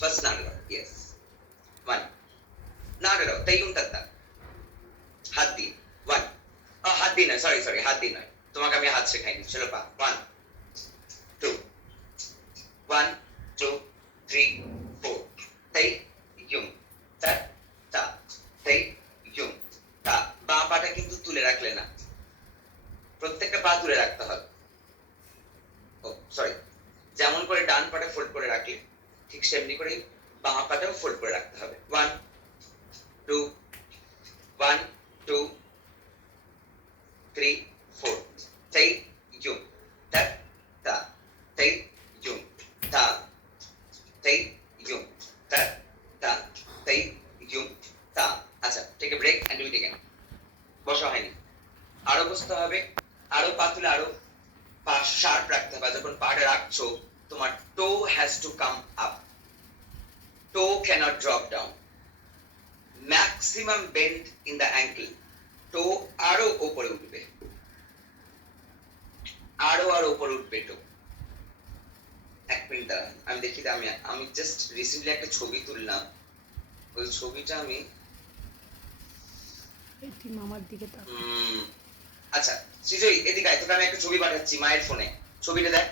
First নাড়ালো, yes. 1. নাড়ালো, তাই উল্টাতা। হাত দিয়ে। 1. হাত দিয়ে নয়, সরি, হাত দিয়ে নয়। তোমাকে আমি হাত শেখাইনি। চলো পা। 1, 2. 1, 2, 3, 4. তাই ইয়ুম। তা তা। তাই ইয়ুম। তা। বাঁ পাটা কিন্তু তুলে রাখলে না। প্রত্যেকটা পা তুলে রাখতে হবে। ও সরি। যেমন করে ডান পাটা ফোল্ড করে রাখলে ঠিক সেমনি করে বাঁ পাটাও ফোল্ড করে রাখতে হবে। 1, 2, 1, 2, 3, 4. তাই ইয়ুম। তা তা। তাই ইয়ুম। তা। তাই ইয়ুম। তা তা। তাই ইয়ুম। তা। আচ্ছা, take a break and do it again. বসা হয়নি। আরো বসতে হবে। আরো পা তুলে আরো পা শার্প রাখতে হবে। যখন পাটা রাখছো তোমার toe has to come up. Toe cannot drop down. Maximum bend in the ankle. Toe আরো উপরে উঠবে। আরো উপরে উঠবে টো। এক মিনিট দাঁড়ান, আমি দেখি। আমি জাস্ট রিসেন্টলি একটা ছবি তুললাম। ওই ছবিটা আমি মামার দিকে তাকা। আচ্ছা সৃজয়ী এদিকে আয়, তোকে আমি একটা ছবি পাঠাচ্ছি মায়ের ফোনে। ছবিটা দেখ।